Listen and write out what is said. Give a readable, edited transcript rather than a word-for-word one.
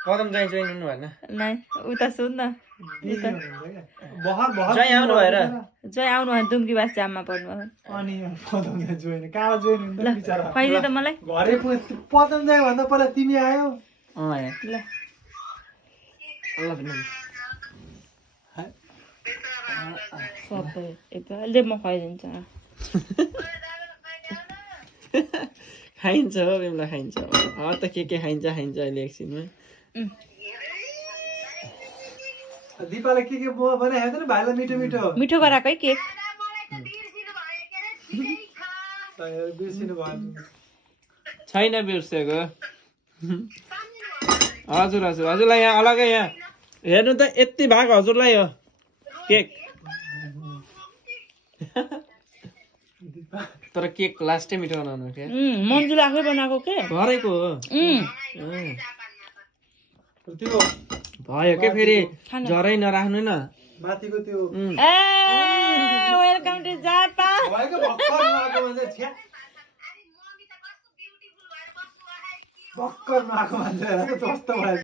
कदम चाहिँ जोइन भएन नै उता सुन न चाहिँ आउनु भएर जय आउनु भने दुम्की बास जाममा पर्नु अनि पदम जाय जोइन कहाँ जोइन हुन्छ बिचारा खुवाइदे त मलाई घरे पदम जाय भन्दा पहिला तिमी आयो ल सबै एकले म खुवाइदिन्छु खाइन्छ हो बिमला खाइन्छ त के खाइन्छ अहिले एकछिनमा दिपाले के बनाएको थियो नि भाइलाई मिठो मिठो मिठो गराएकै केक बिर्सिनु भयो छैन बिर्सेको हजुरलाई यहाँ अलगै यहाँ हेर्नु त यति भाग हजुरलाई हो केक तर केक लास्टै मिठो बनाउनु के मन्जुले आफै बनाएको के घरैको हो त्यो भयो के फेरि जरै नराख्नु न माथिको त्यो ए वेलकम टु जापान भएको भक्कर नआएको मान्छे छ्या भक्कर नआएको मान्छे कस्तो भयो